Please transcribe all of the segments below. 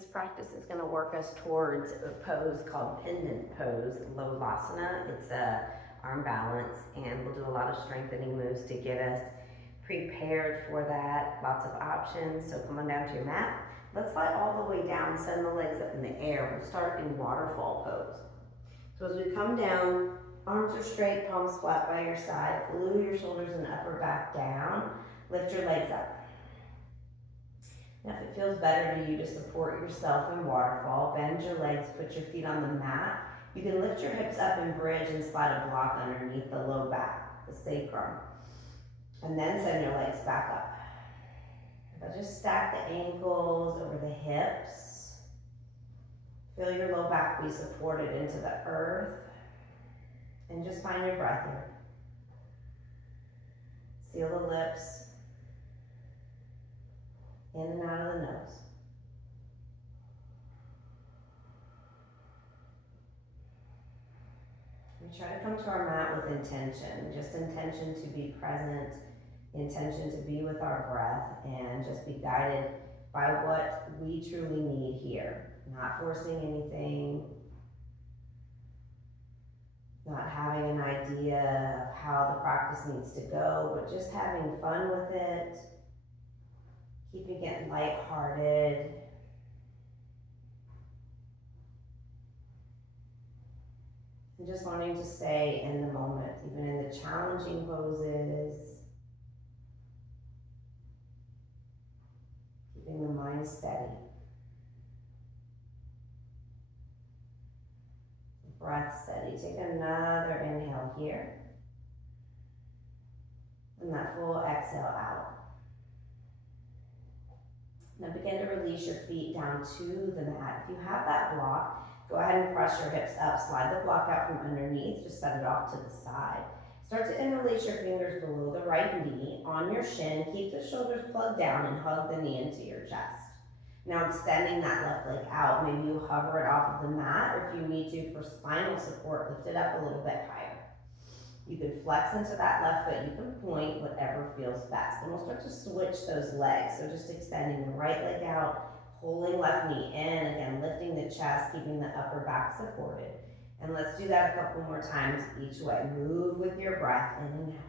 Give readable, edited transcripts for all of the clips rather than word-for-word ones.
This practice is going to work us towards a pose called Pendant pose, Lolasana. It's a arm balance, and we'll do a lot of strengthening moves to get us prepared for that. Lots of options. So come on down to your mat. Let's slide all the way down, send the legs up in the air. We'll start in waterfall pose. So as we come down, arms are straight, palms flat by your side. Glue your shoulders and upper back down. Lift your legs up. Now if it feels better to you to support yourself in waterfall, bend your legs, put your feet on the mat. You can lift your hips up and bridge and slide a block underneath the low back, the sacrum. And then send your legs back up. Now just stack the ankles over the hips. Feel your low back be supported into the earth. And just find your breath here. Seal the lips. In and out of the nose. We try to come to our mat with intention, just intention to be present, intention to be with our breath, and just be guided by what we truly need here. Not forcing anything, not having an idea of how the practice needs to go, but just having fun with it. Keeping it lighthearted. And just learning to stay in the moment, even in the challenging poses. Keeping the mind steady. Breath steady. Take another inhale here. And that full exhale out. Now begin to release your feet down to the mat. If you have that block, go ahead and press your hips up. Slide the block out from underneath. Just set it off to the side. Start to interlace your fingers below the right knee on your shin. Keep the shoulders plugged down and hug the knee into your chest. Now extending that left leg out. Maybe you hover it off of the mat, or if you need to for spinal support, lift it up a little bit higher. You can flex into that left foot, you can point, whatever feels best. And we'll start to switch those legs. So just extending the right leg out, pulling left knee in, again, lifting the chest, keeping the upper back supported. And let's do that a couple more times each way. Move with your breath in and out.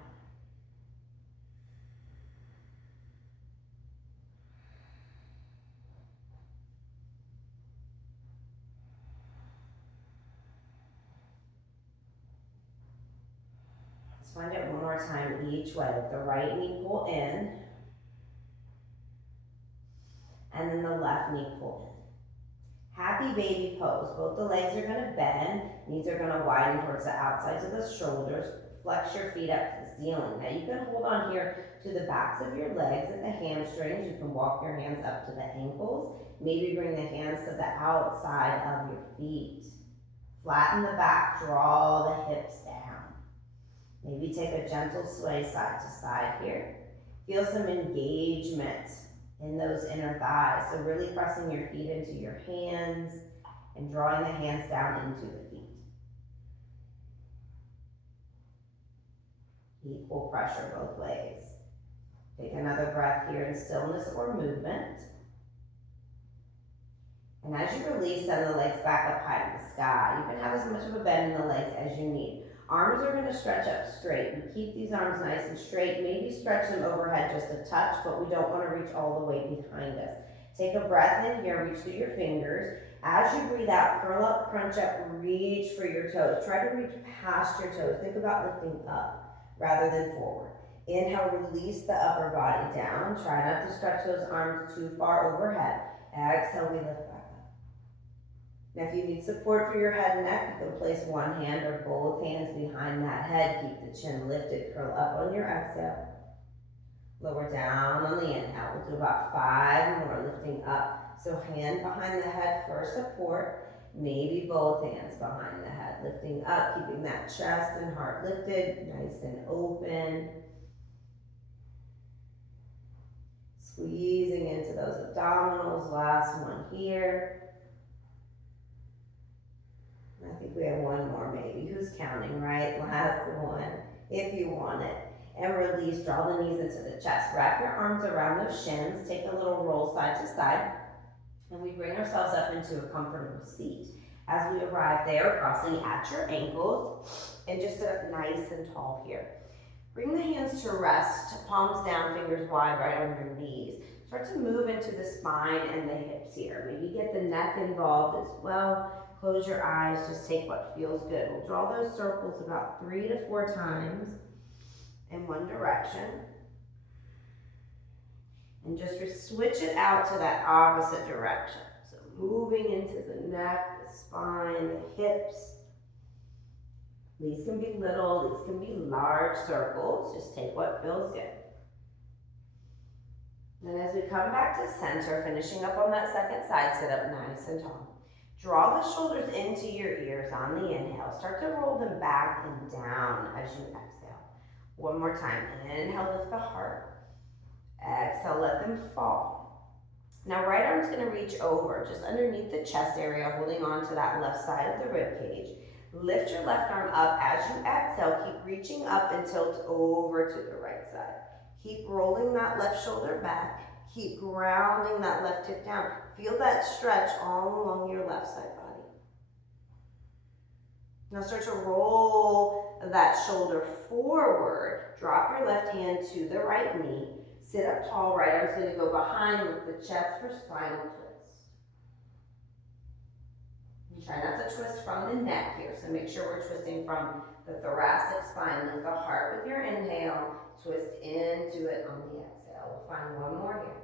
Find it one more time each way. With the right knee pull in, and then the left knee pull in. Happy baby pose. Both the legs are going to bend, knees are going to widen towards the outsides of the shoulders. Flex your feet up to the ceiling. Now you can hold on here to the backs of your legs and the hamstrings. You can walk your hands up to the ankles. Maybe bring the hands to the outside of your feet. Flatten the back, draw the hips down. Maybe take a gentle sway side to side here. Feel some engagement in those inner thighs. So really pressing your feet into your hands and drawing the hands down into the feet. Equal pressure both ways. Take another breath here in stillness or movement. And as you release, send the legs back up high to the sky. You can have as much of a bend in the legs as you need. Arms are going to stretch up straight. We keep these arms nice and straight. Maybe stretch them overhead just a touch, but we don't want to reach all the way behind us. Take a breath in here, reach through your fingers. As you breathe out, curl up, crunch up, reach for your toes. Try to reach past your toes. Think about lifting up rather than forward. Inhale, release the upper body down. Try not to stretch those arms too far overhead. Exhale, we lift back up. Now if you need support for your head and neck, you can place one hand or both hands behind that head. Keep the chin lifted, curl up on your exhale. Lower down on the inhale. We'll do about 5 more, lifting up. So hand behind the head for support. Maybe both hands behind the head, lifting up, keeping that chest and heart lifted, nice and open. Squeezing into those abdominals. Last one here. I think we have one more maybe. Who's counting, right? Last one, if you want it. And release, draw the knees into the chest. Wrap your arms around those shins. Take a little roll side to side. And we bring ourselves up into a comfortable seat. As we arrive there, crossing at your ankles, and just sit up nice and tall here. Bring the hands to rest, palms down, fingers wide, right on your knees. Start to move into the spine and the hips here. Maybe get the neck involved as well. Close your eyes, just take what feels good. We'll draw those circles about 3 to 4 times in one direction. And just switch it out to that opposite direction. So moving into the neck, the spine, the hips. These can be little, these can be large circles. Just take what feels good. Then as we come back to center, finishing up on that second side, sit up nice and tall. Draw the shoulders into your ears on the inhale. Start to roll them back and down as you exhale. One more time. Inhale, lift the heart. Exhale, let them fall. Now right arm's gonna reach over, just underneath the chest area, holding on to that left side of the rib cage. Lift your left arm up as you exhale. Keep reaching up and tilt over to the right side. Keep rolling that left shoulder back. Keep grounding that left hip down. Feel that stretch all along your left side body. Now start to roll that shoulder forward. Drop your left hand to the right knee. Sit up tall, right arm's gonna go behind with the chest for spinal twist. And try not to twist from the neck here, so make sure we're twisting from the thoracic spine. Lift the heart with your inhale, twist into it on the exhale. We'll find one more here.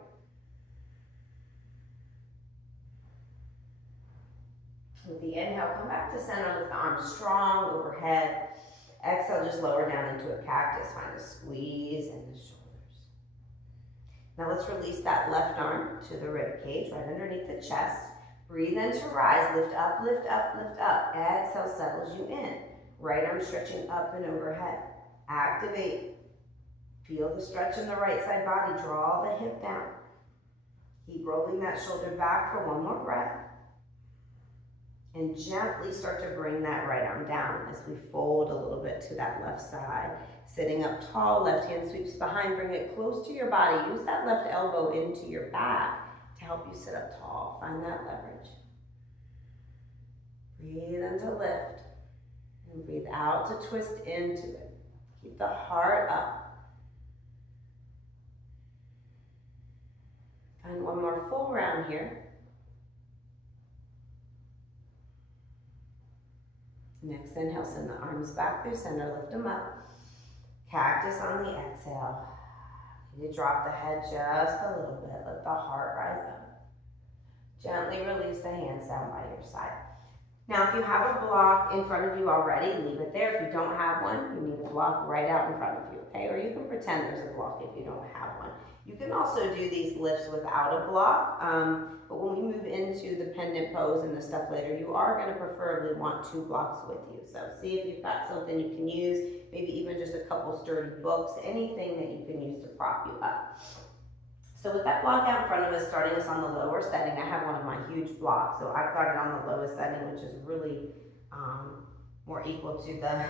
With the inhale, come back to center, lift the arms strong overhead. Exhale, just lower down into a cactus. Find a squeeze in the shoulders. Now let's release that left arm to the rib cage, right underneath the chest. Breathe in to rise, lift up, lift up, lift up. Exhale, settles you in. Right arm stretching up and overhead. Activate. Feel the stretch in the right side body. Draw the hip down. Keep rolling that shoulder back for one more breath. And gently start to bring that right arm down as we fold a little bit to that left side. Sitting up tall, left hand sweeps behind, bring it close to your body. Use that left elbow into your back to help you sit up tall. Find that leverage. Breathe in to lift, and breathe out to twist into it. Keep the heart up. Find one more full round here. Next inhale, send the arms back through center, lift them up. Cactus on the exhale. You drop the head just a little bit, let the heart rise up. Gently release the hands down by your side. Now if you have a block in front of you already, leave it there. If you don't have one, you need a block right out in front of you, okay? Or you can pretend there's a block if you don't have one. You can also do these lifts without a block, but when we move into the pendant pose and the stuff later, you are gonna preferably want 2 blocks with you. So see if you've got something you can use, maybe even just a couple sturdy books, anything that you can use to prop you up. So with that block out in front of us, starting us on the lower setting, I have one of my huge blocks. So I've got it on the lowest setting, which is really more equal to the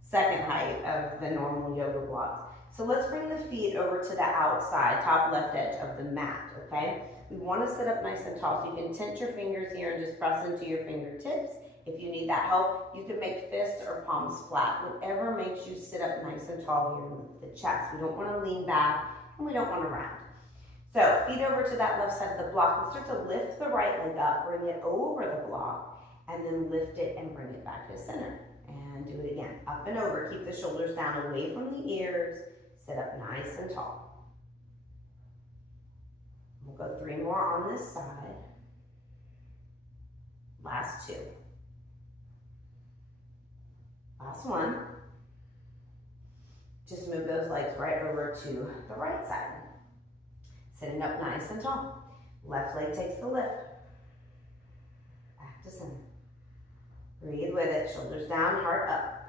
second height of the normal yoga blocks. So let's bring the feet over to the outside, top left edge of the mat, okay? We want to sit up nice and tall, so you can tent your fingers here and just press into your fingertips. If you need that help, you can make fists or palms flat, whatever makes you sit up nice and tall here with the chest. We don't want to lean back, and we don't want to round. So feet over to that left side of the block, and start to lift the right leg up, bring it over the block, and then lift it and bring it back to center. And do it again, up and over. Keep the shoulders down away from the ears. Sit up nice and tall. We'll go 3 more on this side. Last 2. Last one. Just move those legs right over to the right side. Sitting up nice and tall. Left leg takes the lift. Back to center. Breathe with it. Shoulders down, heart up.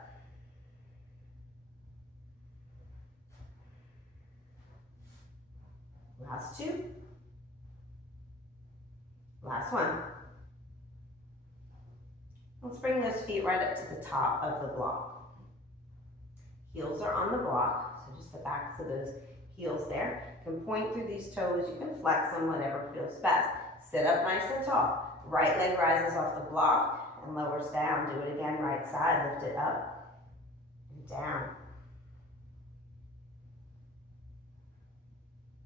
Last 2. Last one. Let's bring those feet right up to the top of the block. Heels are on the block, so just the backs of those heels there. You can point through these toes, you can flex them, whatever feels best. Sit up nice and tall. Right leg rises off the block and lowers down. Do it again, right side, lift it up and down.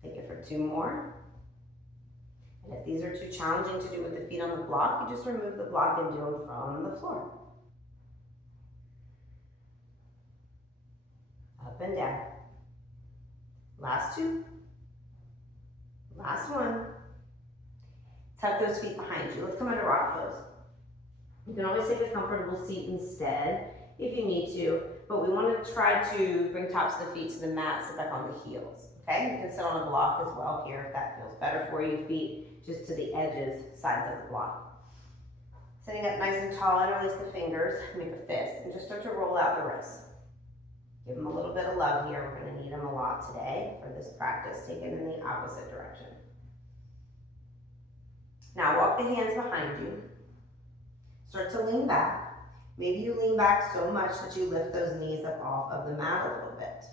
Take it for 2 more. And if these are too challenging to do with the feet on the block, you just remove the block and do them from the floor. Up and down. Last 2. Last 1. Tuck those feet behind you. Let's come into rock pose. You can always take a comfortable seat instead if you need to, but we want to try to bring tops of the feet to the mat, sit back on the heels. Okay, you can sit on a block as well here if that feels better for you. Feet just to the edges, sides of the block. Sitting up nice and tall, interlace the fingers, make a fist, and just start to roll out the wrists. Give them a little bit of love here. We're going to need them a lot today for this practice. Take it in the opposite direction. Now walk the hands behind you. Start to lean back. Maybe you lean back so much that you lift those knees up off of the mat a little bit.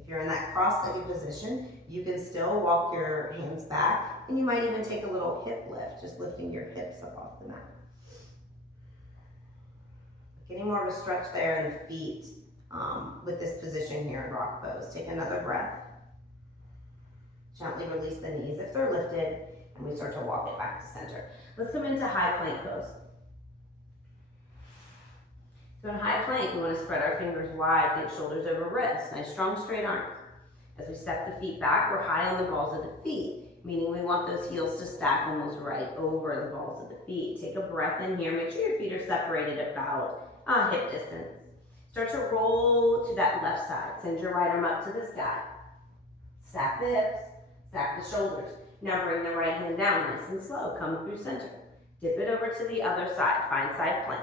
If you're in that cross-legged position, you can still walk your hands back, and you might even take a little hip lift, just lifting your hips up off the mat. Getting more of a stretch there in the feet with this position here in rock pose. Take another breath. Gently release the knees if they're lifted, and we start to walk it back to center. Let's come into high plank pose. So in high plank, we want to spread our fingers wide, think shoulders over wrists. Nice, strong, straight arms. As we step the feet back, we're high on the balls of the feet, meaning we want those heels to stack almost right over the balls of the feet. Take a breath in here. Make sure your feet are separated about hip distance. Start to roll to that left side. Send your right arm up to the sky. Stack the hips, stack the shoulders. Now bring the right hand down nice and slow. Come through center. Dip it over to the other side. Find side plank.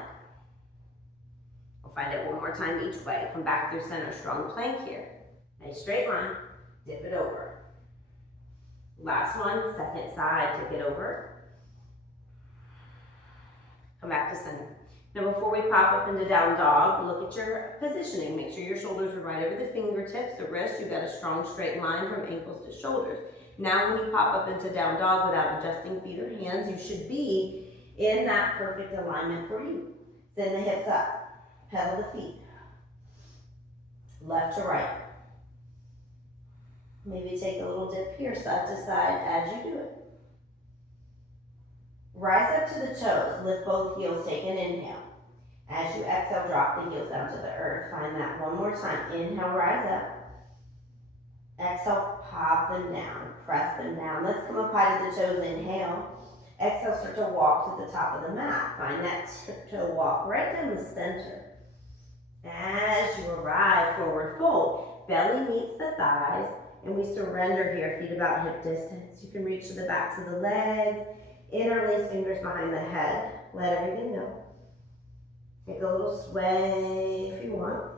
We'll find it one more time each way. Come back through center. Strong plank here. Nice straight line. Dip it over. Last one. Second side. Take it over. Come back to center. Now before we pop up into down dog, look at your positioning. Make sure your shoulders are right over the fingertips, the wrist. You've got a strong straight line from ankles to shoulders. Now when you pop up into down dog without adjusting feet or hands, you should be in that perfect alignment for you. Send the hips up, pedal the feet, left to right. Maybe take a little dip here, side to side as you do it. Rise up to the toes, lift both heels, take an inhale. As you exhale, drop the heels down to the earth. Find that one more time. Inhale, rise up. Exhale, pop them down, press them down. Let's come up high to the toes, inhale. Exhale, start to walk to the top of the mat. Find that tiptoe walk right down the center. As you arrive, forward fold. Belly meets the thighs, and we surrender here, feet about hip distance. You can reach to the backs of the legs, interlace fingers behind the head. Let everything go. Take a little sway if you want.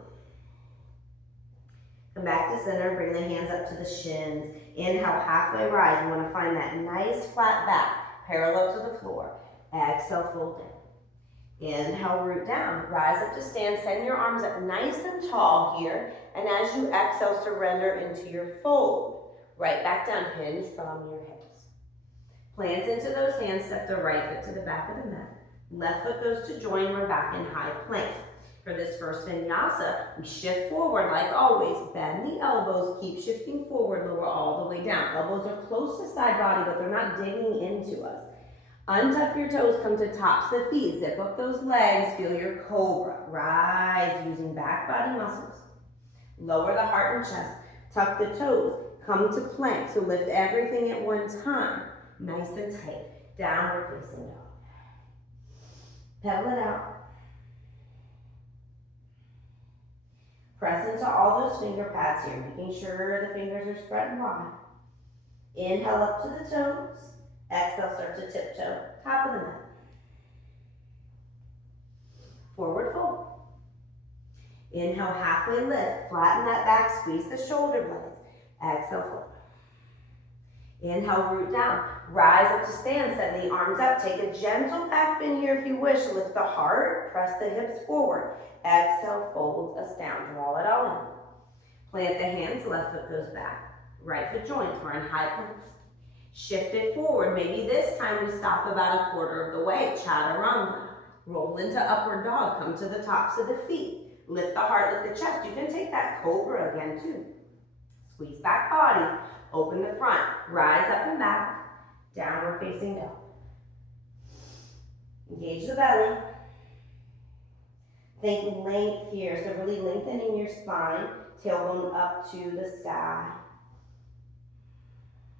Come back to center, bring the hands up to the shins. Inhale, halfway rise. You want to find that nice flat back, parallel to the floor. Exhale, fold down. Inhale, root down. Rise up to stand. Send your arms up nice and tall here. And as you exhale, surrender into your fold. Right back down, hinge from your hips. Plant into those hands, step the right foot to the back of the mat. Left foot goes to join, we're back in high plank. For this first vinyasa, we shift forward like always. Bend the elbows, keep shifting forward, lower all the way down. Elbows are close to side body, but they're not digging into us. Untuck your toes, come to tops of the feet. Zip up those legs, feel your cobra. Rise using back body muscles. Lower the heart and chest. Tuck the toes, come to plank. So lift everything at one time. Nice and tight. Downward facing dog. Pedal it out. Press into all those finger pads here, making sure the fingers are spread wide. Inhale up to the toes. Exhale, start to tiptoe, top of the mat. Forward fold. Inhale, halfway lift. Flatten that back, squeeze the shoulder blades. Exhale, fold. Inhale, root down. Rise up to stand, send the arms up. Take a gentle back bend here if you wish. Lift the heart, press the hips forward. Exhale, fold us down. Draw it all in. Plant the hands, left foot goes back. Right foot joins, we're in high plank. Shift it forward. Maybe this time we stop about a quarter of the way. Chaturanga. Roll into upward dog. Come to the tops of the feet. Lift the heart, lift the chest. You can take that cobra again too. Squeeze back body. Open the front. Rise up and back. Downward facing dog. Engage the belly. Think length here. So really lengthening your spine. Tailbone up to the sky.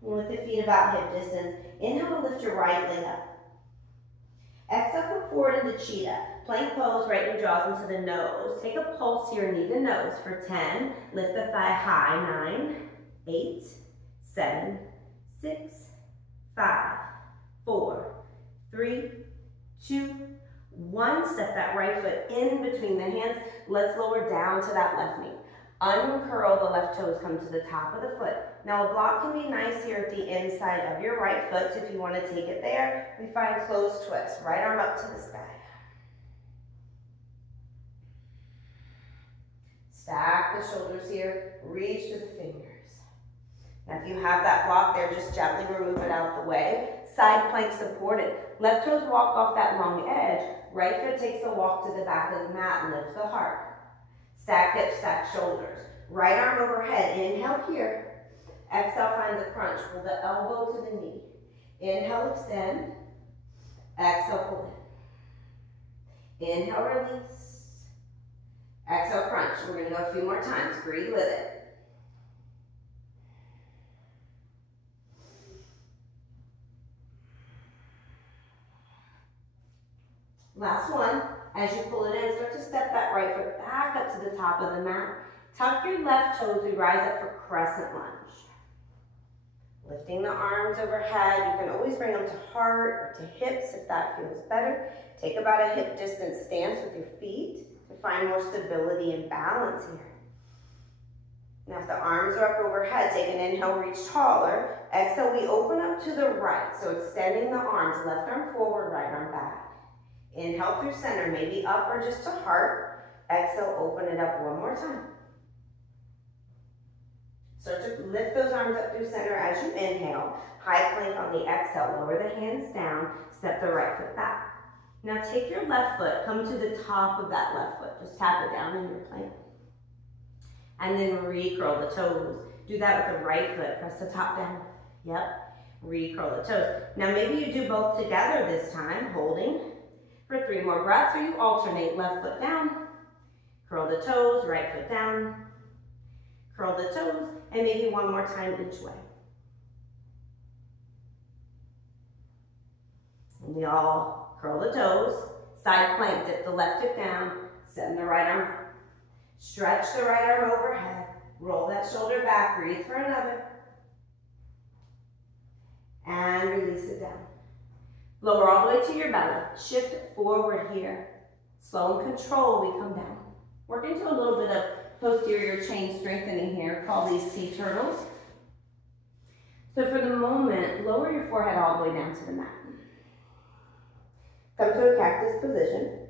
And with the feet about hip distance. Inhale to lift your right leg up. Exhale, come forward into cheetah. Plank pose, right your jaws into the nose. Take a pulse here, knee to nose for 10. Lift the thigh high. 9, 8, 7, 6, 5, 4, 3, 2, 1. Step that right foot in between the hands. Let's lower down to that left knee. Uncurl the left toes, come to the top of the foot. Now a block can be nice here at the inside of your right foot, so if you want to take it there, we find closed twist. Right arm up to the sky. Stack the shoulders here, reach to the fingers. Now if you have that block there, just gently remove it out the way. Side plank supported. Left toes walk off that long edge. Right foot takes a walk to the back of the mat, lift the heart. Stack hips, stack shoulders. Right arm overhead, inhale here. Exhale, find the crunch. Pull the elbow to the knee. Inhale, extend. Exhale, pull in. Inhale, release. Exhale, crunch. We're going to go a few more times. Breathe with it. Last one. As you pull it in, start to step that right foot back up to the top of the mat. Tuck your left toes. We rise up for crescent lunge. Lifting the arms overhead. You can always bring them to heart or to hips if that feels better. Take about a hip distance stance with your feet to find more stability and balance here. Now if the arms are up overhead, take an inhale, reach taller. Exhale, we open up to the right. So extending the arms, left arm forward, right arm back. Inhale through center, maybe up or just to heart. Exhale, open it up one more time. Start to lift those arms up through center as you inhale. High plank on the exhale. Lower the hands down. Step the right foot back. Now take your left foot. Come to the top of that left foot. Just tap it down in your plank. And then recurl the toes. Do that with the right foot. Press the top down. Yep. Recurl the toes. Now maybe you do both together this time. Holding for 3 more breaths. Or you alternate left foot down. Curl the toes. Right foot down. Curl the toes, and maybe one more time each way. And we all curl the toes, side plank, dip the left hip down, send the right arm up. Stretch the right arm overhead, roll that shoulder back, breathe for another. And release it down. Lower all the way to your belly, shift forward here. Slow and control, we come down. Work into a little bit of posterior chain strengthening here. Call these sea turtles. So for the moment, lower your forehead all the way down to the mat. Come to a cactus position.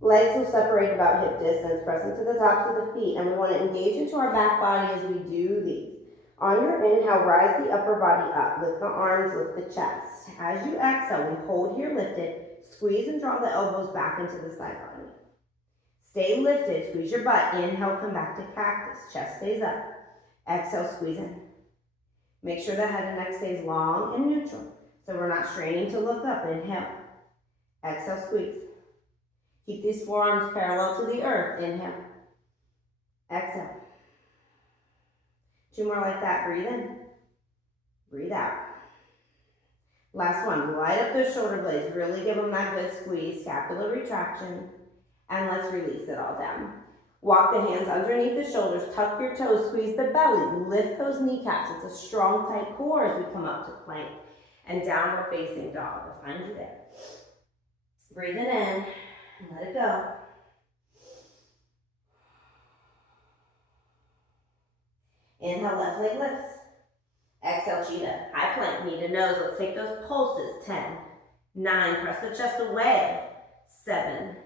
Legs will separate about hip distance, press into the tops of the feet, and we want to engage into our back body as we do these. On your inhale, rise the upper body up. Lift the arms, lift the chest. As you exhale, we hold here lifted. Squeeze and draw the elbows back into the side body. Stay lifted, squeeze your butt. Inhale, come back to cactus. Chest stays up. Exhale, squeeze in. Make sure the head and neck stays long and neutral, so we're not straining to look up. Inhale. Exhale, squeeze. Keep these forearms parallel to the earth. Inhale. Exhale. 2 more like that. Breathe in. Breathe out. Last one. Light up those shoulder blades. Really give them that good squeeze. Scapular retraction. And let's release it all down. Walk the hands underneath the shoulders. Tuck your toes. Squeeze the belly. Lift those kneecaps. It's a strong, tight core as we come up to plank. And downward facing dog. We'll find you there. Breathe it in. Let it go. Inhale, left leg lifts. Exhale, cheetah. High plank, knee to nose. Let's take those pulses. 10, 9, press the chest away. 7,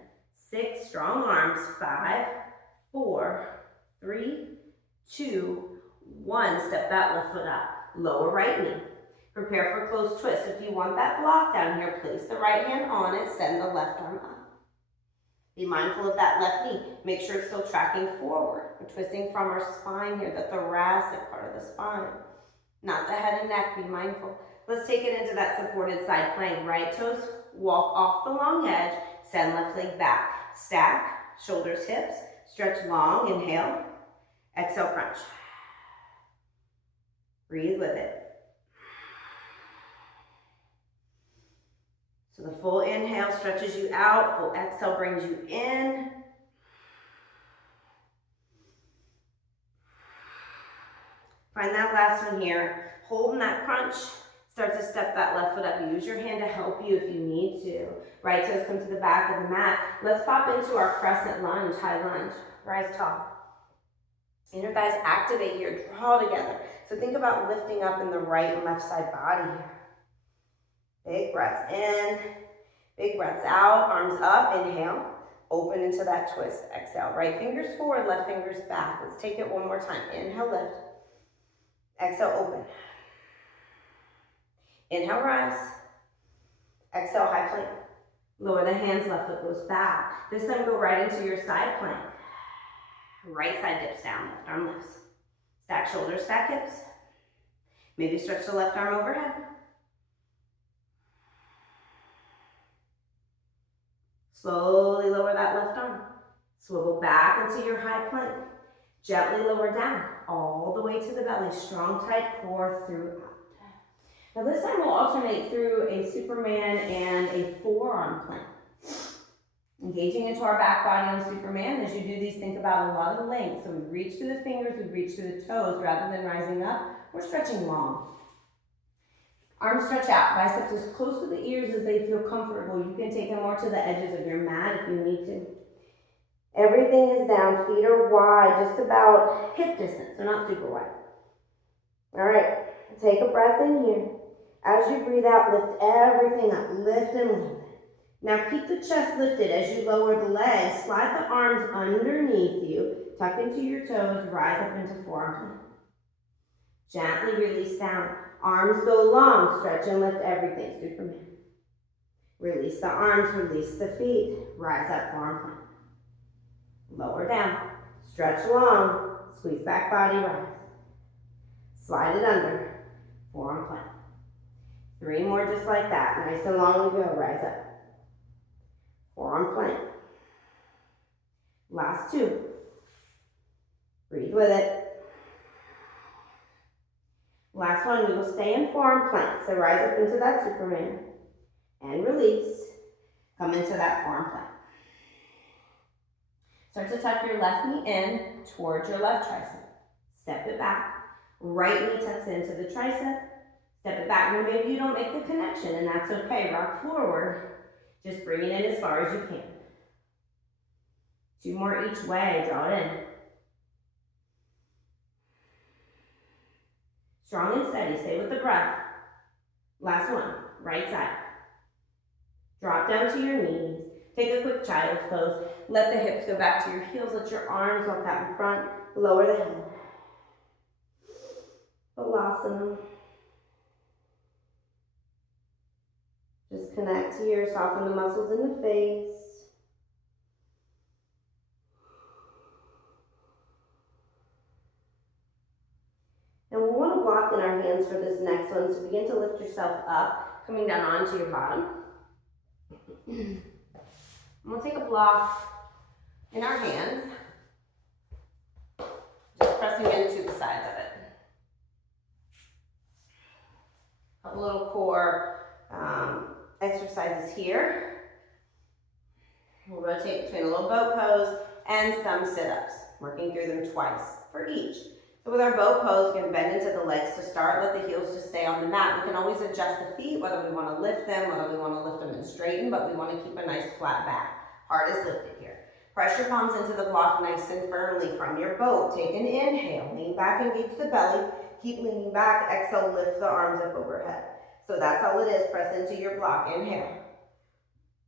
6, strong arms. 5, 4, 3, 2, 1. Step that left foot up. Lower right knee. Prepare for closed twist. If you want that block down here, place the right hand on it, send the left arm up. Be mindful of that left knee. Make sure it's still tracking forward. We're twisting from our spine here, the thoracic part of the spine, not the head and neck. Be mindful. Let's take it into that supported side plank. Right toes walk off the long edge. Send left leg back. Stack, shoulders, hips. Stretch long. Inhale. Exhale, crunch. Breathe with it. So the full inhale stretches you out. Full exhale brings you in. Find that last one here. Holding that crunch. Start to step that left foot up. Use your hand to help you if you need to. Right toes come to the back of the mat. Let's pop into our crescent lunge, high lunge. Rise tall. Inner thighs activate here. Draw together. So think about lifting up in the right and left side body here. Big breaths in. Big breaths out. Arms up. Inhale. Open into that twist. Exhale. Right fingers forward. Left fingers back. Let's take it one more time. Inhale, lift. Exhale, open. Inhale, rise. Exhale, high plank. Lower the hands, left foot goes back. This time go right into your side plank. Right side dips down, left arm lifts. Stack shoulders, stack hips. Maybe stretch the left arm overhead. Slowly lower that left arm. Swivel back into your high plank. Gently lower down, all the way to the belly. Strong, tight core throughout. Now this time we'll alternate through a Superman and a forearm plank. Engaging into our back body on Superman. As you do these, think about a lot of length. So we reach through the fingers, we reach through the toes. Rather than rising up, we're stretching long. Arms stretch out, biceps as close to the ears as they feel comfortable. You can take them more to the edges of your mat if you need to. Everything is down, feet are wide, just about hip distance, so not super wide. All right, take a breath in here. As you breathe out, lift everything up, lift and lift. Now keep the chest lifted as you lower the legs, slide the arms underneath you, tuck into your toes, rise up into forearm plank. Gently release down, arms go long, stretch and lift everything, Superman. Release the arms, release the feet, rise up, forearm plank. Lower down, stretch long, squeeze back body, rise. Slide it under, forearm plank. 3 more just like that, nice and long we go, rise up. Forearm plank. Last 2. Breathe with it. Last one, we will stay in forearm plank. So rise up into that Superman and release. Come into that forearm plank. Start to tuck your left knee in towards your left tricep. Step it back. Right knee tucks into the tricep. Step it back. Now maybe you don't make the connection, and that's okay. Rock forward. Just bring it in as far as you can. 2 more each way. Draw it in. Strong and steady. Stay with the breath. Last one. Right side. Drop down to your knees. Take a quick child's pose. Let the hips go back to your heels. Let your arms walk out in front. Lower the head. Balasana. Just connect here. Soften the muscles in the face. And we'll want to block in our hands for this next one. So begin to lift yourself up, coming down onto your bottom. And we'll take a block in our hands, just pressing into the sides of it. A couple little core exercises here. We'll rotate between a little boat pose and some sit-ups, working through them twice for each. So with our boat pose, we can bend into the legs to start, let the heels just stay on the mat. We can always adjust the feet, whether we want to lift them, whether we want to lift them and straighten, but we want to keep a nice flat back. Heart is lifted here. Press your palms into the block nice and firmly from your boat. Take an inhale, lean back, engage the belly. Keep leaning back, exhale, lift the arms up overhead. So that's all it is, press into your block. Inhale,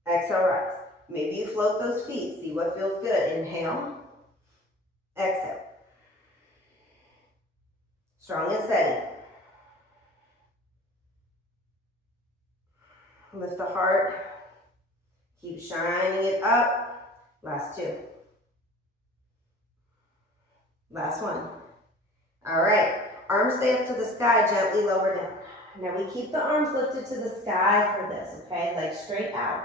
exhale, rise. Maybe you float those feet, see what feels good. Inhale, exhale. Strong and steady. Lift the heart. Keep shining it up. Last two. Last one. All right. Arms stay up to the sky, gently lower down. Now we keep the arms lifted to the sky for this, okay? Legs straight out.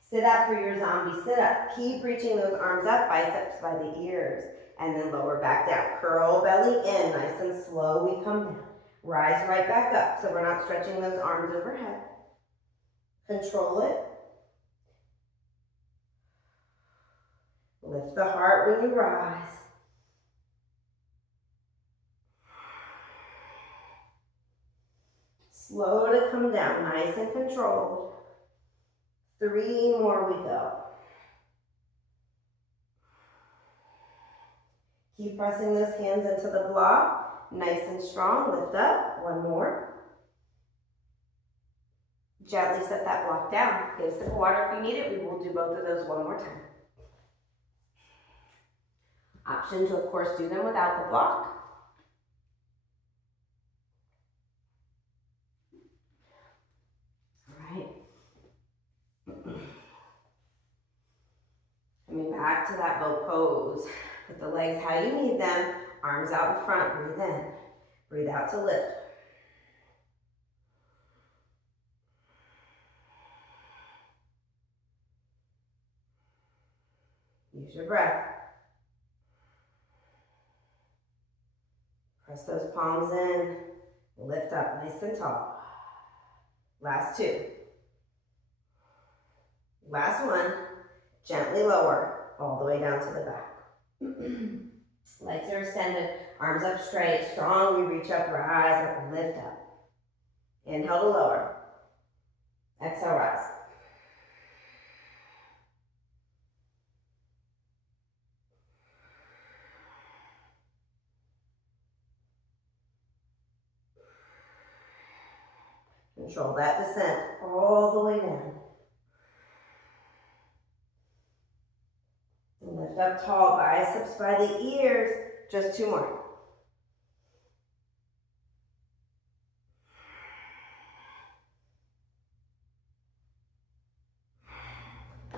Sit up for your zombie sit up. Keep reaching those arms up, biceps by the ears. And then lower back down. Curl belly in, nice and slow we come down. Rise right back up, so we're not stretching those arms overhead. Control it. Lift the heart when you rise. Slow to come down, nice and controlled. 3 more we go. Keep pressing those hands into the block, nice and strong. Lift up, 1 more. Gently set that block down. Get a sip of water if you need it. We will do both of those 1 more time. Option to, of course, do them without the block. All right. Coming back to that boat pose. Put the legs how you need them. Arms out in front. Breathe in. Breathe out to lift. Use your breath. Press those palms in. Lift up nice and tall. Last 2. Last 1. Gently lower all the way down to the back. Legs are extended. Arms up straight. Strong. We reach up, rise up, lift up. Inhale to lower. Exhale, rise. Control that descent all the way down. And lift up tall, biceps by the ears. Just 2 more.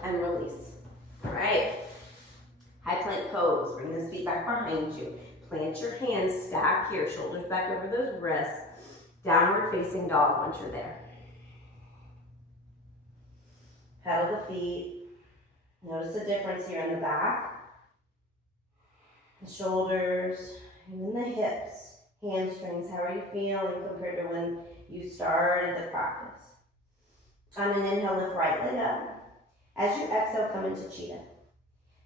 And release. All right. High plank pose. Bring those feet back behind you. Plant your hands, stack here, shoulders back over those wrists. Downward facing dog once you're there. Pedal the feet. Notice the difference here in the back, the shoulders, even the hips, hamstrings. How are you feeling compared to when you started the practice? On an inhale, lift right leg up. As you exhale, come into cheetah.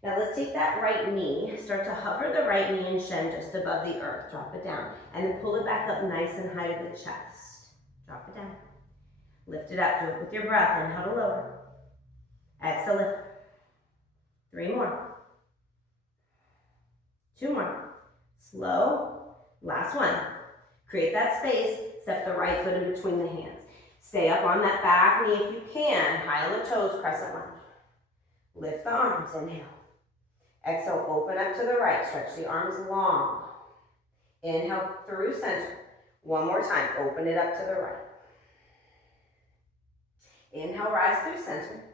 Now let's take that right knee, start to hover the right knee and shin just above the earth. Drop it down, and then pull it back up nice and high to the chest. Drop it down. Lift it up, do it with your breath. Inhale to lower. Exhale, lift. 3 more. 2 more. Slow. Last 1. Create that space. Step the right foot in between the hands. Stay up on that back knee if you can. High on the toes, crescent lunge. Lift the arms. Inhale. Exhale, open up to the right. Stretch the arms long. Inhale through center. 1 more time. Open it up to the right. Inhale, rise through center.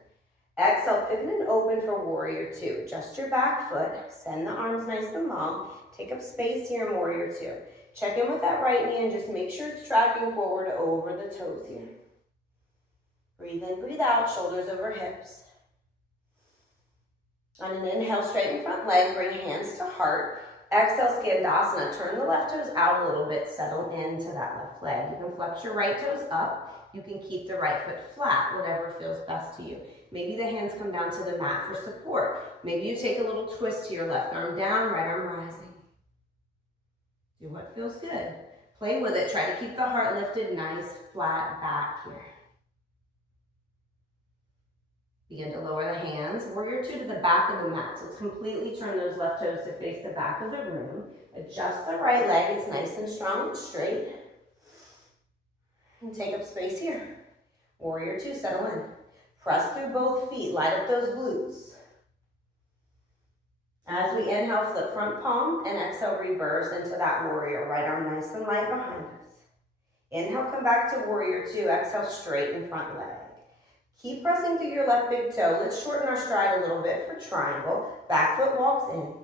Exhale, pivot and open for warrior 2. Adjust your back foot. Send the arms nice and long. Take up space here in warrior 2. Check in with that right knee and just make sure it's tracking forward over the toes here. Breathe in, breathe out, shoulders over hips. On an inhale, straighten front leg, bring hands to heart. Exhale, Skandasana. Turn the left toes out a little bit, settle into that left leg. You can flex your right toes up. You can keep the right foot flat, whatever feels best to you. Maybe the hands come down to the mat for support. Maybe you take a little twist to your left arm down, right arm rising. Do what feels good. Play with it. Try to keep the heart lifted, nice, flat back here. Begin to lower the hands. Warrior 2 to the back of the mat. So let's completely turn those left toes to face the back of the room. Adjust the right leg. It's nice and strong and straight. And take up space here. Warrior 2, settle in. Press through both feet. Light up those glutes. As we inhale, flip front palm, and exhale, reverse into that warrior. Right arm nice and light behind us. Inhale, come back to warrior 2. Exhale, straighten front leg. Keep pressing through your left big toe. Let's shorten our stride a little bit for triangle. Back foot walks in.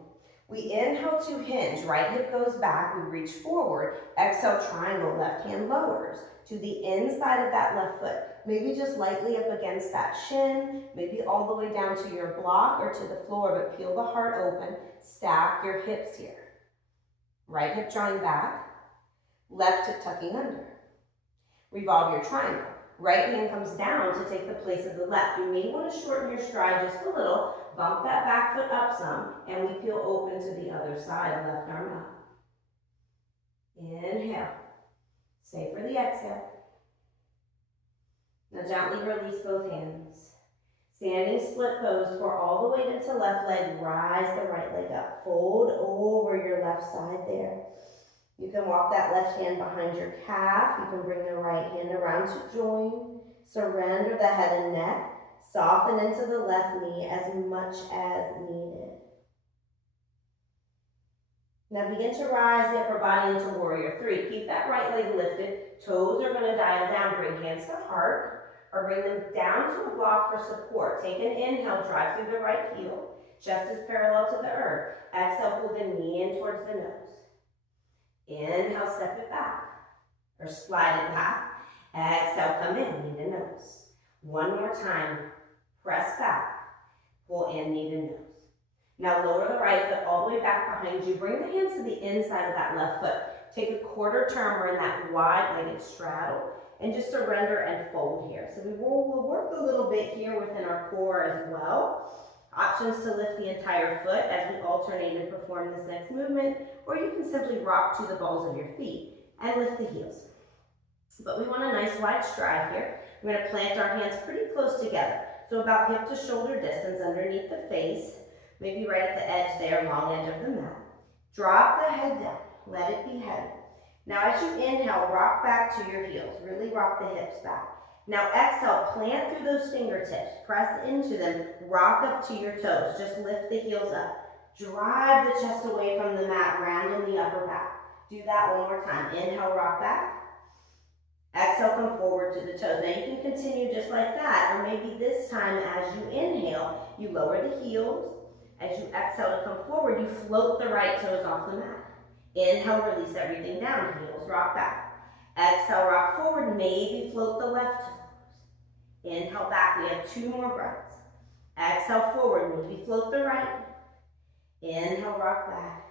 We inhale to hinge. Right hip goes back. We reach forward. Exhale, triangle. Left hand lowers to the inside of that left foot. Maybe just lightly up against that shin. Maybe all the way down to your block or to the floor, but peel the heart open. Stack your hips here. Right hip drawing back. Left hip tucking under. Revolve your triangle. Right hand comes down to take the place of the left. You may want to shorten your stride just a little, bump that back foot up some, and we peel open to the other side, left arm up. Inhale. Stay for the exhale. Now gently release both hands. Standing split pose, pour all the weight into left leg, rise the right leg up. Fold over your left side there. You can walk that left hand behind your calf. You can bring the right hand around to join. Surrender the head and neck. Soften into the left knee as much as needed. Now begin to rise the upper body into warrior three. Keep that right leg lifted. Toes are going to dial down. Bring hands to heart or bring them down to a block for support. Take an inhale, drive through the right heel. Chest is parallel to the earth. Exhale, pull the knee in towards the nose. Inhale, step it back, or slide it back. Exhale, come in, knee to nose. One more time, press back, pull in, knee to nose. Now lower the right foot all the way back behind you. Bring the hands to the inside of that left foot. Take a quarter turn, we're in that wide-legged straddle, and just surrender and fold here. So we'll work a little bit here within our core as well. Options to lift the entire foot as we alternate and perform this next movement, or you can simply rock to the balls of your feet and lift the heels. But we want a nice wide stride here. We're going to plant our hands pretty close together. So about hip to shoulder distance underneath the face, maybe right at the edge there, long edge of the mat. Drop the head down, let it be heavy. Now as you inhale, rock back to your heels, really rock the hips back. Now exhale, plant through those fingertips, press into them, rock up to your toes, just lift the heels up. Drive the chest away from the mat, round in the upper back. Do that one more time. Inhale, rock back. Exhale, come forward to the toes. Now you can continue just like that, or maybe this time as you inhale, you lower the heels. As you exhale to come forward, you float the right toes off the mat. Inhale, release everything down, heels rock back. Exhale, rock forward, maybe float the left toes. Inhale back, we have 2 more breaths. Exhale forward, maybe float the right. Inhale, rock back.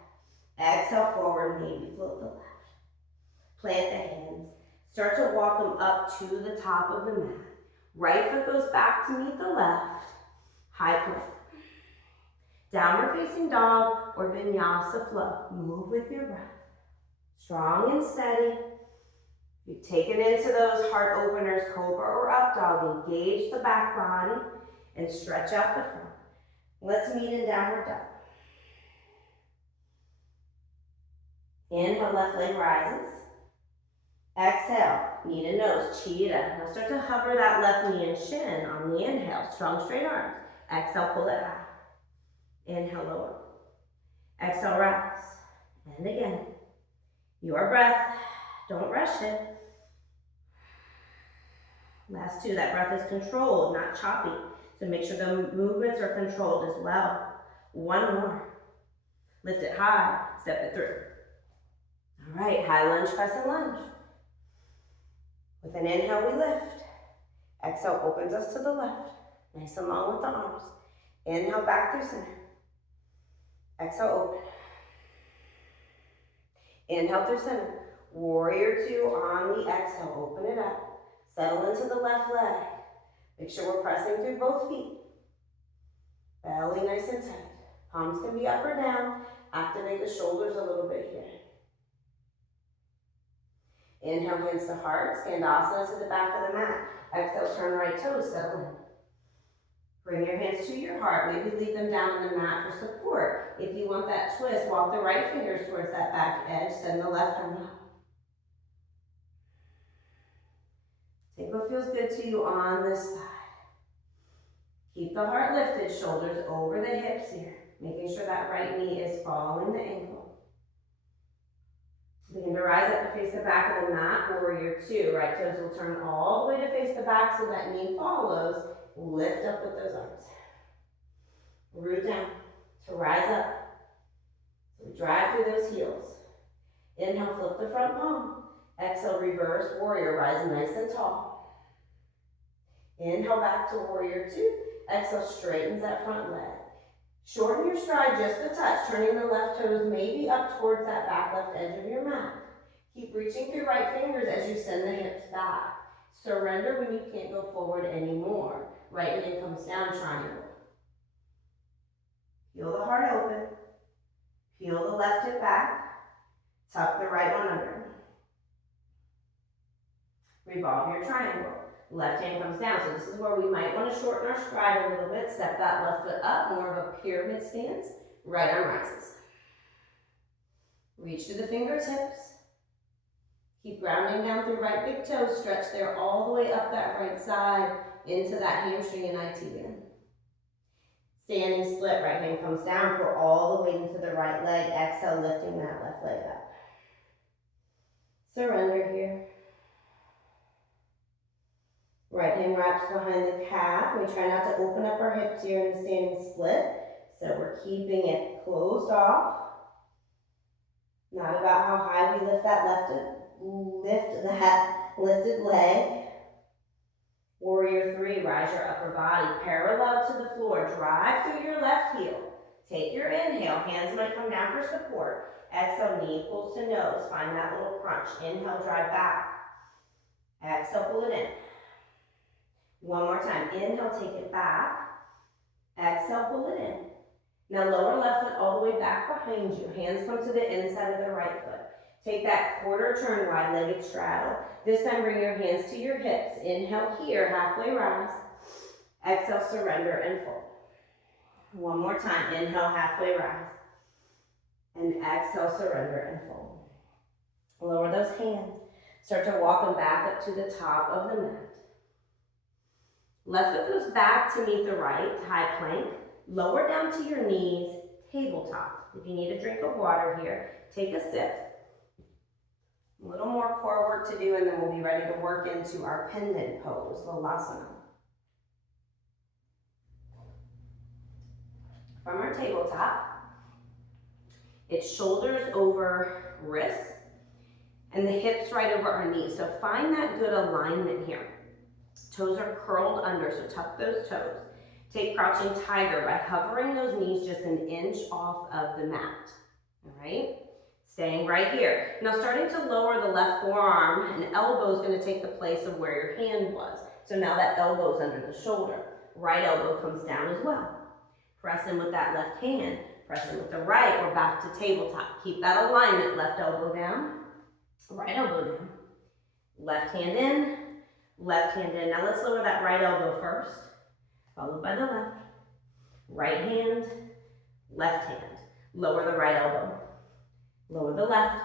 Exhale forward, maybe float the left. Plant the hands. Start to walk them up to the top of the mat. Right foot goes back to meet the left. High plank. Downward facing dog or vinyasa flow. Move with your breath. Strong and steady. You've taken into those heart openers, cobra or up dog. Engage the back body and stretch out the front. Let's meet in downward dog. Inhale, left leg rises. Exhale, knee to nose, cheetah. Now start to hover that left knee and shin on the inhale. Strong straight arms. Exhale, pull it back. Inhale, lower. Exhale, rise. And again. Your breath. Don't rush it. Last 2, that breath is controlled, not choppy. So make sure the movements are controlled as well. 1 more. Lift it high, step it through. All right, high lunge, crescent lunge. With an inhale, we lift. Exhale opens us to the left. Nice and long with the arms. Inhale, back through center. Exhale, open. Inhale through center. Warrior 2 on the exhale. Open it up. Settle into the left leg. Make sure we're pressing through both feet. Belly nice and tight. Palms can be up or down. Activate the shoulders a little bit here. Inhale, hands to heart. Skandasana to the back of the mat. Exhale, turn right toes, settle in. Bring your hands to your heart. Maybe leave them down on the mat for support. If you want that twist, walk the right fingers towards that back edge. Send the left arm up. Take what feels good to you on this side. Keep the heart lifted, shoulders over the hips here. Making sure that right knee is following the ankle. Begin to rise up to face the back of the mat, warrior two. Right toes will turn all the way to face the back so that knee follows. Lift up with those arms. Root down to rise up. So we drive through those heels. Inhale, flip the front palm. Exhale, reverse warrior, rise nice and tall. Inhale back to warrior two. Exhale, straightens that front leg. Shorten your stride just a touch, turning the left toes maybe up towards that back left edge of your mat. Keep reaching through right fingers as you send the hips back. Surrender when you can't go forward anymore. Right hand comes down, triangle. Peel the heart open. Peel the left hip back. Tuck the right one under. Revolve your triangle. Left hand comes down. So this is where we might want to shorten our stride a little bit. Step that left foot up, more of a pyramid stance. Right arm rises. Reach to the fingertips. Keep grounding down through right big toe. Stretch there all the way up that right side into that hamstring and IT band. Standing split, right hand comes down. Pour all the weight into the right leg. Exhale, lifting that left leg up. Surrender here. Right hand wraps behind the calf. We try not to open up our hips here in the standing split. So we're keeping it closed off. Not about how high we lift that lifted leg. Warrior three, rise your upper body parallel to the floor. Drive through your left heel. Take your inhale. Hands might come down for support. Exhale, knee pulls to nose. Find that little crunch. Inhale, drive back. Exhale, pull it in. One more time. Inhale, take it back. Exhale, pull it in. Now lower left foot all the way back behind you. Hands come to the inside of the right foot. Take that quarter turn, wide-legged straddle. This time bring your hands to your hips. Inhale here, halfway rise. Exhale, surrender and fold. One more time. Inhale, halfway rise. And exhale, surrender and fold. Lower those hands. Start to walk them back up to the top of the mat. Left foot goes back to meet the right, high plank. Lower down to your knees, tabletop. If you need a drink of water here, take a sip. A little more core work to do, and then we'll be ready to work into our pendant pose, Valasana. From our tabletop, it's shoulders over wrists, and the hips right over our knees. So find that good alignment here. Toes are curled under, so tuck those toes. Take crouching tiger by hovering those knees just an inch off of the mat, all right? Staying right here. Now starting to lower the left forearm, and elbow is going to take the place of where your hand was. So now that elbow is under the shoulder. Right elbow comes down as well. Press in with that left hand. Press in with the right. We're back to tabletop. Keep that alignment. Left elbow down. Right elbow down. Left hand in. Left hand in. Now let's lower that right elbow first, followed by the left. Right hand, left hand. Lower the right elbow. Lower the left.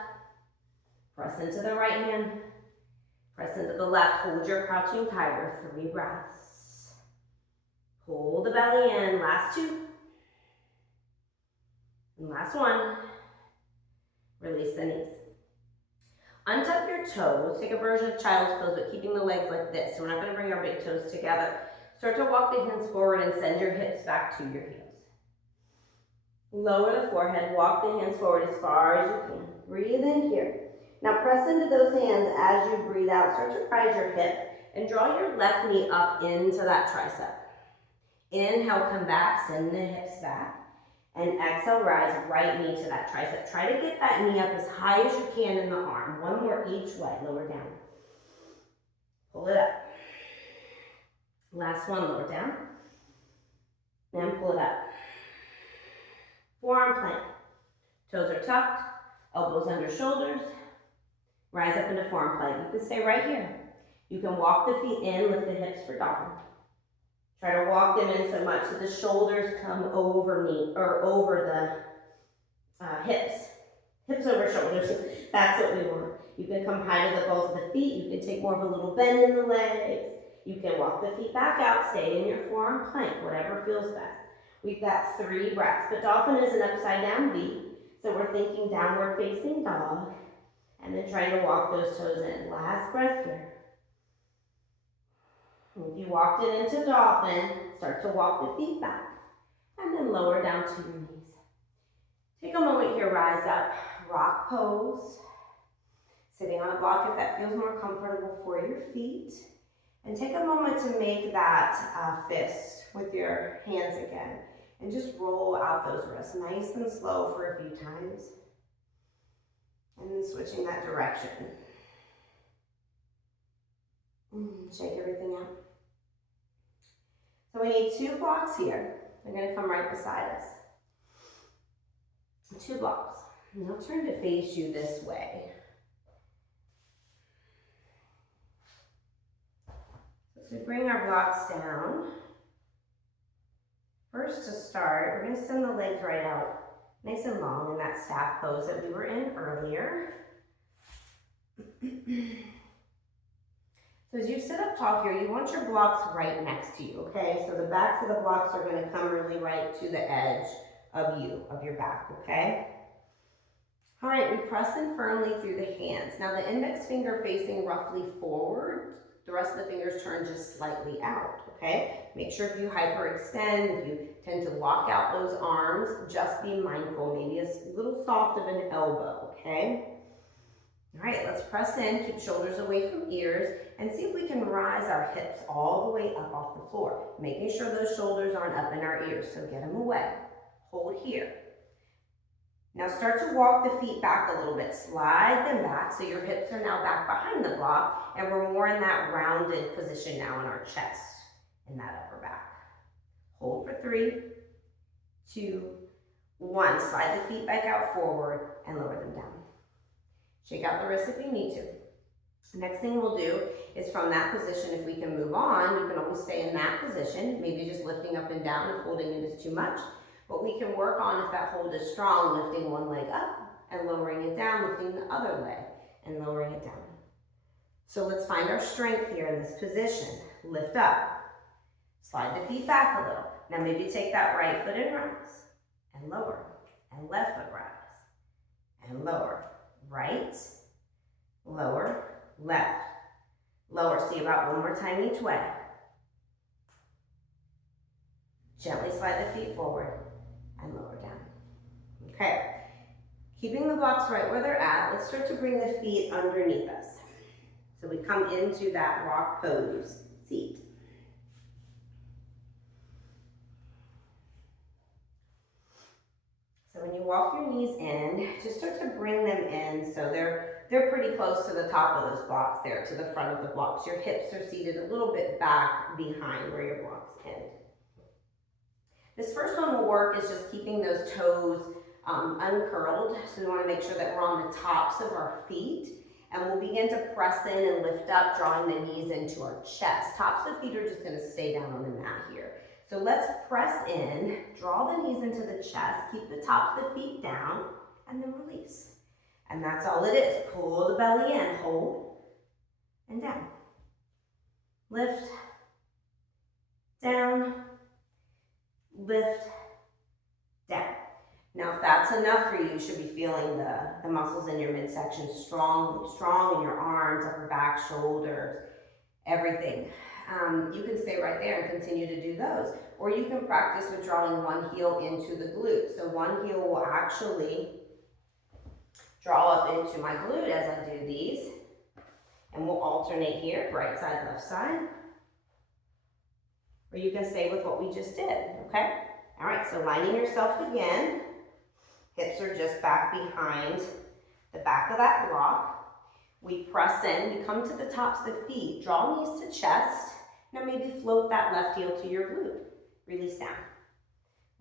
Press into the right hand. Press into the left. Hold your crouching tiger. 3 breaths. Pull the belly in. Last 2. And last 1. Release the knees. Untuck your toes. Take a version of child's pose, but keeping the legs like this. So we're not going to bring our big toes together. Start to walk the hands forward and send your hips back to your heels. Lower the forehead. Walk the hands forward as far as you can. Breathe in here. Now press into those hands as you breathe out. Start to rise your hip and draw your left knee up into that tricep. Inhale, come back, send the hips back. And exhale, rise right knee to that tricep. Try to get that knee up as high as you can in the arm. 1 more each way, lower down. Pull it up. Last 1, lower down. And pull it up. Forearm plank. Toes are tucked, elbows under shoulders. Rise up into forearm plank. You can stay right here. You can walk the feet in, lift the hips for dolphin. Try to walk them in so much that the shoulders come over the hips. Hips over shoulders. That's what we want. You can come high to the balls of the feet. You can take more of a little bend in the legs. You can walk the feet back out. Stay in your forearm plank, whatever feels best. We've got 3 breaths. But dolphin is an upside down V. So we're thinking downward facing dog. And then try to walk those toes in. Last breath here. If you walked it into dolphin, start to walk the feet back. And then lower down to your knees. Take a moment here, rise up, rock pose. Sitting on a block if that feels more comfortable for your feet. And take a moment to make that fist with your hands again. And just roll out those wrists nice and slow for a few times. And then switching that direction. Shake everything out. So we need 2 blocks here. They're going to come right beside us. 2 blocks. Now turn to face you this way. So we bring our blocks down. First to start, we're going to send the legs right out nice and long in that staff pose that we were in earlier. So as you sit up tall here, you want your blocks right next to you, okay? So the backs of the blocks are going to come really right to the edge of your back, okay? All right, we press in firmly through the hands. Now the index finger facing roughly forward, the rest of the fingers turn just slightly out, okay? Make sure if you hyperextend, if you tend to lock out those arms, just be mindful, maybe a little soft of an elbow, okay? All right, let's press in, keep shoulders away from ears, and see if we can rise our hips all the way up off the floor, making sure those shoulders aren't up in our ears, so get them away. Hold here. Now start to walk the feet back a little bit. Slide them back so your hips are now back behind the block, and we're more in that rounded position now in our chest, in that upper back. Hold for 3, 2, 1. Slide the feet back out forward and lower them down. Shake out the wrists if you need to. The next thing we'll do is from that position, if we can move on, you can always stay in that position, maybe just lifting up and down if holding it is too much. But we can work on, if that hold is strong, lifting one leg up and lowering it down, lifting the other leg and lowering it down. So let's find our strength here in this position. Lift up, slide the feet back a little. Now maybe take that right foot and rise, and lower, and left foot rise, and lower. Right, lower, left, lower. See about 1 more time each way. Gently slide the feet forward and lower down. Okay, keeping the blocks right where they're at, let's start to bring the feet underneath us. So we come into that rock pose seat. So when you walk your knees in, just start to bring them in so they're pretty close to the top of those blocks there, to the front of the blocks. Your hips are seated a little bit back behind where your blocks end. This first one will work is just keeping those toes uncurled. So we want to make sure that we're on the tops of our feet. And we'll begin to press in and lift up, drawing the knees into our chest. Tops of the feet are just going to stay down on the mat here. So let's press in, draw the knees into the chest, keep the tops of the feet down, and then release. And that's all it is. Pull the belly in, hold, and down. Lift, down, lift, down. Now if that's enough for you, you should be feeling the muscles in your midsection strong in your arms, upper back, shoulders, everything. You can stay right there and continue to do those. Or you can practice with drawing one heel into the glute. So one heel will actually draw up into my glute as I do these. And we'll alternate here, right side, left side. Or you can stay with what we just did, okay? All right, so lining yourself again. Hips are just back behind the back of that block. We press in, we come to the tops of the feet, draw knees to chest. Now maybe float that left heel to your glute. Release down.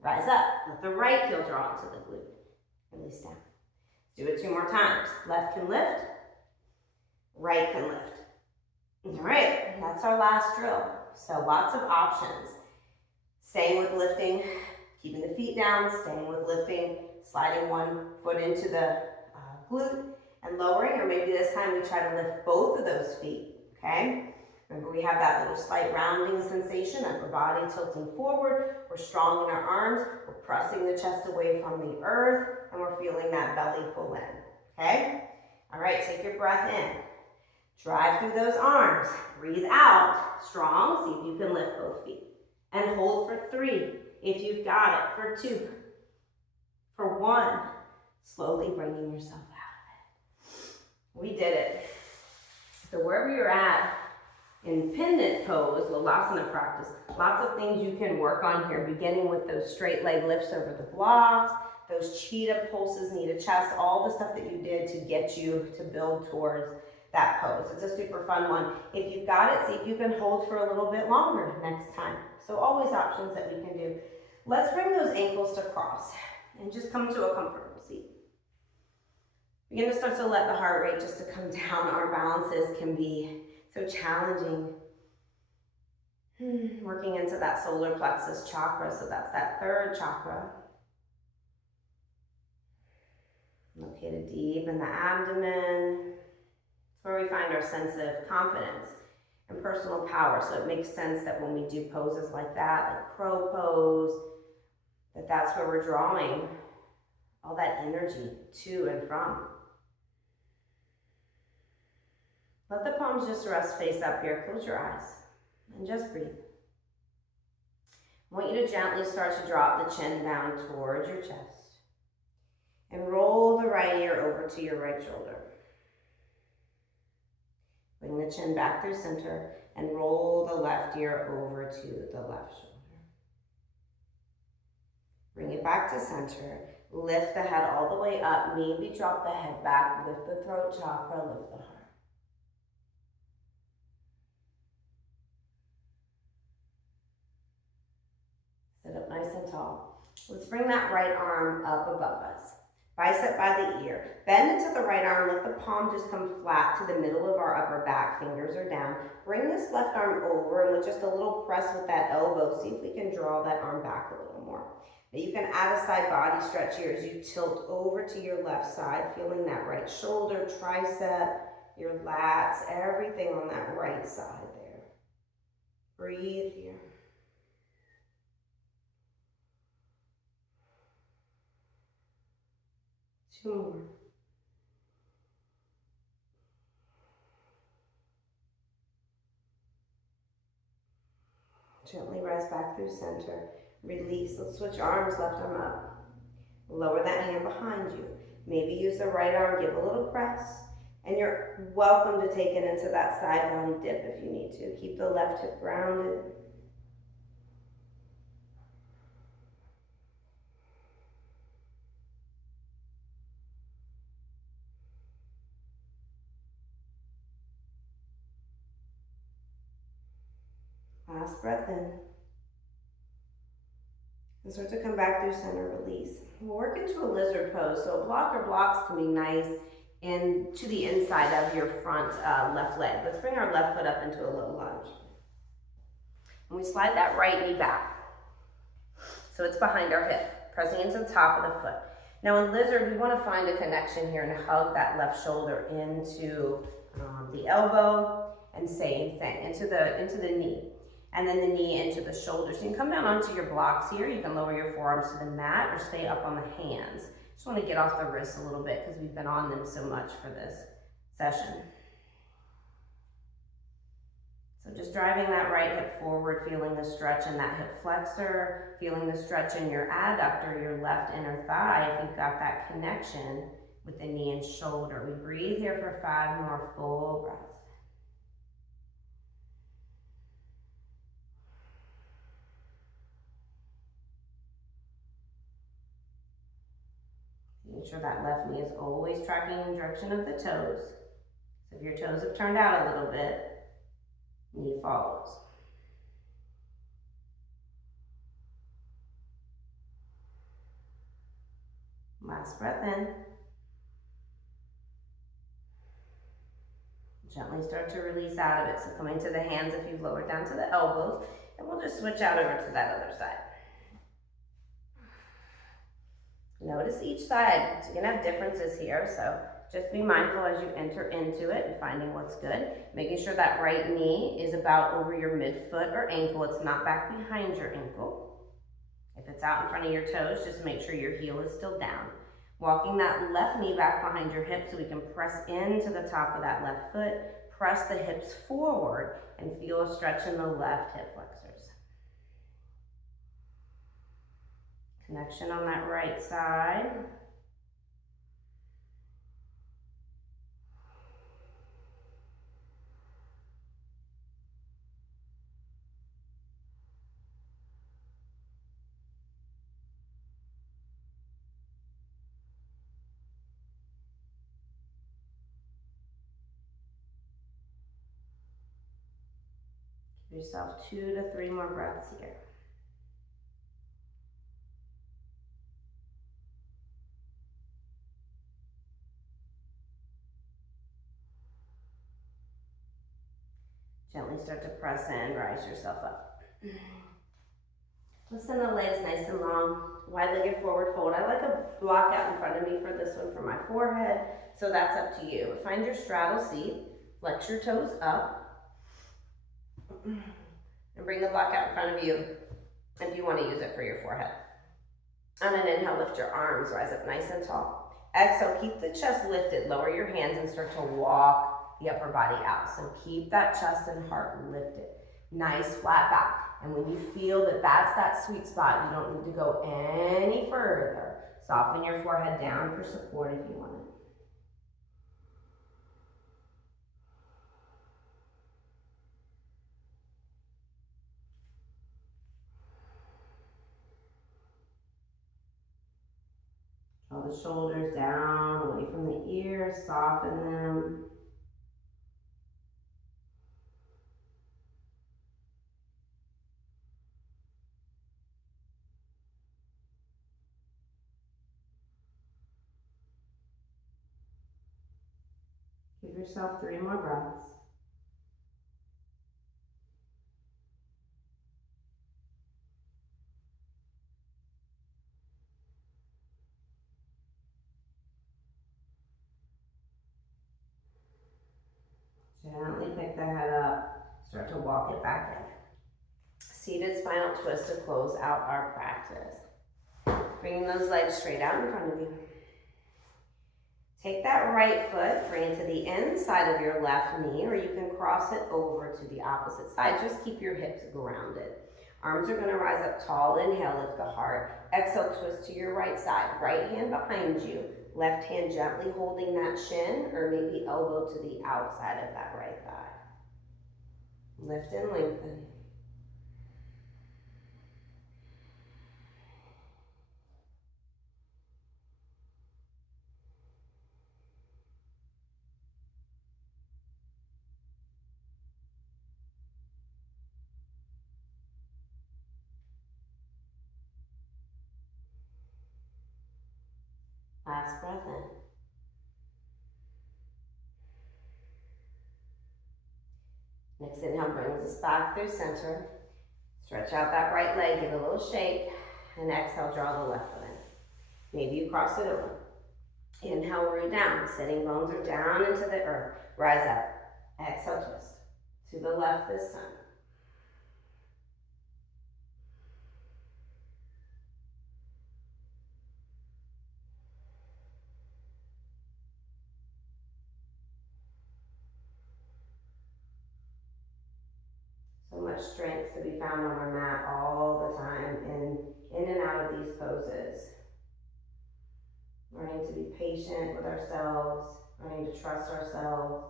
Rise up, let the right heel draw into the glute. Release down. Do it 2 more times. Left can lift, right can lift. All right, that's our last drill. So lots of options. Staying with lifting, keeping the feet down, staying with lifting, sliding one foot into the glute and lowering, or maybe this time we try to lift both of those feet, okay? Remember, we have that little slight rounding sensation, upper body tilting forward. We're strong in our arms. We're pressing the chest away from the earth, and we're feeling that belly pull in, okay? All right, take your breath in. Drive through those arms. Breathe out. Strong. See if you can lift both feet. And hold for 3 if you've got it. For 2. For 1. Slowly bringing yourself out of it. We did it. So wherever you're at in pendant pose, Lalasana practice, lots of things you can work on here, beginning with those straight leg lifts over the blocks, those cheetah pulses, knee to chest, all the stuff that you did to get you to build towards that pose. It's a super fun one. If you've got it, see if you can hold for a little bit longer next time. So always options that we can do. Let's bring those ankles to cross and just come to a comfortable seat. Begin to start to let the heart rate just to come down. Our balances can be so challenging. Working into that solar plexus chakra, so that's that 3rd chakra. Located deep in the abdomen. It's where we find our sense of confidence and personal power. So it makes sense that when we do poses like that, like crow pose, that's where we're drawing all that energy to and from. Let the palms just rest face up here. Close your eyes and just breathe. I want you to gently start to drop the chin down towards your chest. And roll the right ear over to your right shoulder. Bring the chin back through center and roll the left ear over to the left shoulder. Bring it back to center. Lift the head all the way up. Maybe drop the head back. Lift the throat chakra. Lift the heart. Sit up nice and tall. Let's bring that right arm up above us. Bicep by the ear. Bend into the right arm. Let the palm just come flat to the middle of our upper back. Fingers are down. Bring this left arm over, and with just a little press with that elbow, see if we can draw that arm back a little more. Now you can add a side body stretch here as you tilt over to your left side, feeling that right shoulder, tricep, your lats, everything on that right side there. Breathe here. Two more. Gently rise back through center. Release. Let's switch arms, left arm up. Lower that hand behind you. Maybe use the right arm, give a little press. And you're welcome to take it into that side body dip if you need to. Keep the left hip grounded. Last breath in. And start to come back through center, release. We'll work into a lizard pose. So block or blocks can be nice and to the inside of your front left leg. Let's bring our left foot up into a low lunge. And we slide that right knee back. So it's behind our hip, pressing into the top of the foot. Now in lizard, we want to find a connection here and hug that left shoulder into the elbow, and same thing, into the knee. And then the knee into the shoulder. So you can come down onto your blocks here. You can lower your forearms to the mat or stay up on the hands. Just want to get off the wrists a little bit because we've been on them so much for this session. So just driving that right hip forward, feeling the stretch in that hip flexor, feeling the stretch in your adductor, your left inner thigh, if you've got that connection with the knee and shoulder. We breathe here for 5 more full breaths. Make sure that left knee is always tracking in the direction of the toes. So if your toes have turned out a little bit, knee follows. Last breath in. Gently start to release out of it. So coming to the hands if you've lowered down to the elbows, and we'll just switch out over to that other side. Notice each side. So you're gonna have differences here, so just be mindful as you enter into it and finding what's good. Making sure that right knee is about over your midfoot or ankle. It's not back behind your ankle. If it's out in front of your toes, just make sure your heel is still down. Walking that left knee back behind your hip so we can press into the top of that left foot. Press the hips forward and feel a stretch in the left hip flexors. Connection on that right side. Give yourself 2 to 3 more breaths here. Gently start to press in, rise yourself up. Listen the legs nice and long, wide-legged forward fold. I like a block out in front of me for this one for my forehead, so that's up to you. Find your straddle seat, flex your toes up, and bring the block out in front of you if you want to use it for your forehead. On an inhale, lift your arms, rise up nice and tall. Exhale, keep the chest lifted, lower your hands and start to walk the upper body out. So keep that chest and heart lifted. Nice flat back. And when you feel that that's that sweet spot, you don't need to go any further. Soften your forehead down for support if you want it. Draw the shoulders down, away from the ears, soften them. Give yourself 3 more breaths. Gently pick the head up, start to walk it back in. Seated spinal twist to close out our practice. Bringing those legs straight out in front of you. Take that right foot, bring it to the inside of your left knee, or you can cross it over to the opposite side. Just keep your hips grounded. Arms are gonna rise up tall. Inhale, lift the heart. Exhale, twist to your right side. Right hand behind you. Left hand gently holding that shin, or maybe elbow to the outside of that right thigh. Lift and lengthen. Last breath in. Next inhale brings us back through center. Stretch out that right leg, give it a little shake, and exhale, draw the left foot in. Maybe you cross it over. Inhale, root down. Sitting bones are down into the earth. Rise up. Exhale, twist. To the left this time. So much strength to be found on our mat all the time, in and out of these poses. Learning to be patient with ourselves, learning to trust ourselves.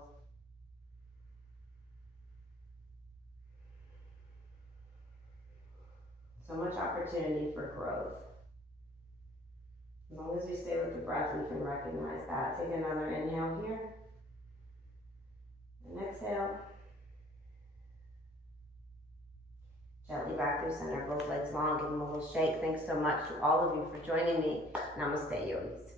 So much opportunity for growth. As long as we stay with the breath, we can recognize that. Take another inhale here. And exhale. Gently back through center, both legs long, give them a little shake. Thanks so much to all of you for joining me. Namaste, yogis.